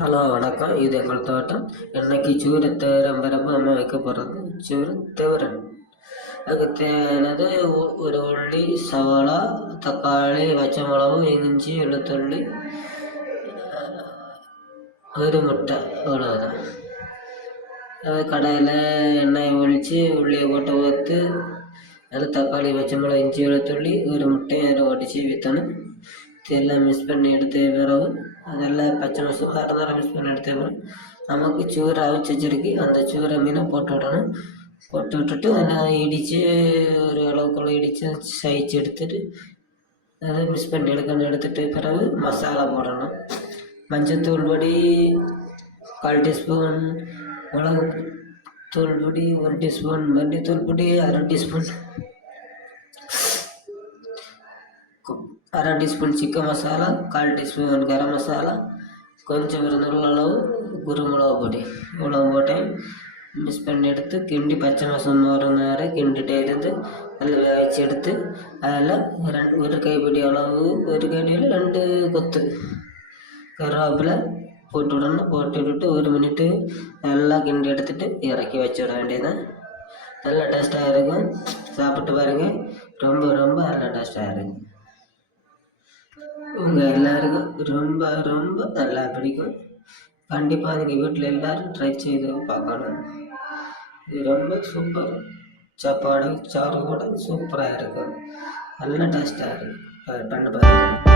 Hello வணக்கம். இது எங்கள் தோட்டம். இன்னைக்கு சூரிய தேவரம் பிறப்பு நம்ம வைக்க போகிறது சூரிய தேவரன். அதுக்கு தேவையானது ஒரு உள்ளி, சவாளா, தக்காளி, பச்சை மிளகு, இஞ்சி, வெளுத்துள்ளி, ஒரு முட்டை, அவ்வளோதான். அது கடாயில் எண்ணெய் ஒழித்து உள்ளியை போட்டு ஊற்று, அதில் தக்காளி, பச்சை மிளகு, இஞ்சி, வெளுத்துள்ளி, ஒரு முட்டையை அதில் ஒடிச்சு ஊற்றணும். எல்லாம் மிக்ஸ் பண்ணி எடுத்த பிறகு அதெல்லாம் பச்சை மசம் வேறு மிக்ஸ் பண்ணி எடுத்த பிறகு நமக்கு சூரை அவிச்சு வச்சிருக்கு. அந்த சூரை மீனை போட்டு விடணும். போட்டு விட்டுட்டு அதெல்லாம் இடித்து ஒரு அளவுக்குள்ள இடித்து சைச்சு எடுத்துட்டு அதை மிக்ஸ் பண்ணி எடுத்துட்டு பிறகு மசாலா போடணும். மஞ்சத்தூள் பொடி 1/4 டீஸ்பூன், மிளகு தூள் பொடி 1 டீஸ்பூன், மல்லித்தூள் பொடி 1/2 teaspoon, 1/2 teaspoon chicken masala, 1/4 teaspoon garam masala, கொஞ்சம் ஒரு அளவு குருமிளகு பொடி, இவ்வளோ போட்டு மிக்ஸ் பண்ணி எடுத்து கிண்டி பச்சை மசம் ஒரு நேரம் கிண்டிகிட்டே இருந்து அதில் வேவிச்சு எடுத்து அதில் ஒரு கைப்பிடி அளவு, ஒரு கைப்பிடியில் 2 கொத்து கருவேப்பிலை போட்டு விடணும். போட்டு விட்டுட்டு 1 மினிட்டு நல்லா கிண்டி எடுத்துகிட்டு இறக்கி வச்சு விட வேண்டியதான். நல்லா டேஸ்ட்டாக இருக்கும். சாப்பிட்டு பாருங்கள். ரொம்ப ரொம்ப நல்லா டேஸ்ட்டாக இருக்கும். உங்கள் எல்லாருக்கும் ரொம்ப ரொம்ப நல்லா பிடிக்கும். கண்டிப்பாக நீங்கள் வீட்டில் எல்லோரும் ட்ரை செய்து பார்க்கணும். இது ரொம்ப சூப்பர். சாப்பாடு சாறு கூட சூப்பராக இருக்கும். நல்ல டேஸ்ட்டாக இருக்கும். பண்ணி பாருங்கள்.